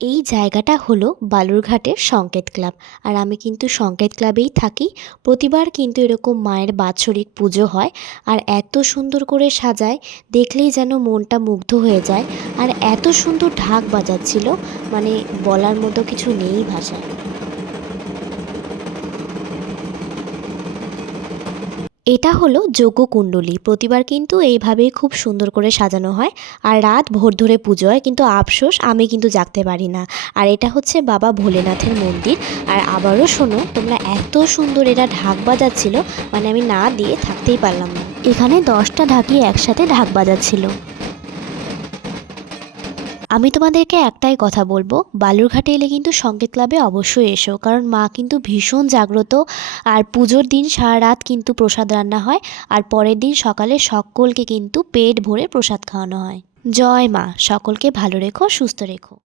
এই জায়গাটা হলো বালুরঘাটের সংকেত ক্লাব। আর আমি কিন্তু সংকেত ক্লাবেই থাকি। প্রতিবার কিন্তু এরকম মায়ের বাৎসরিক পুজো হয়, আর এত সুন্দর করে সাজায়, দেখলেই যেন মনটা মুগ্ধ হয়ে যায়। আর এত সুন্দর ঢাক বাজাচ্ছিল, মানে বলার মতো কিছু নেই ভাষায়। এটা হলো যজ্ঞকুণ্ডলী। প্রতিবার কিন্তু এইভাবেই খুব সুন্দর করে সাজানো হয়, আর রাত ভোর ধরে পুজো হয়, কিন্তু আফসোস আমি কিন্তু জাগতে পারি না। আর এটা হচ্ছে বাবা ভোলেনাথের মন্দির। আর আবারও শোনো তোমরা, এত সুন্দর এরা ঢাক বাজাচ্ছিল, মানে আমি না দিয়ে থাকতেই পারলাম না। এখানে 10টা ঢাকি একসাথে ঢাক বাজাচ্ছিল। আমি তোমাদেরকে একটাই কথা বলবো, বালুরঘাটে এলে কিন্তু সংকেত ক্লাবে অবশ্যই এসো, কারণ মা কিন্তু ভীষণ জাগ্রত। আর পুজোর দিন সারা রাত কিন্তু প্রসাদ রান্না হয়, আর পরের দিন সকালে সকলকে কিন্তু পেট ভরে প্রসাদ খাওয়ানো হয়। জয় মা, সকলকে ভালো রেখো, সুস্থ রেখো।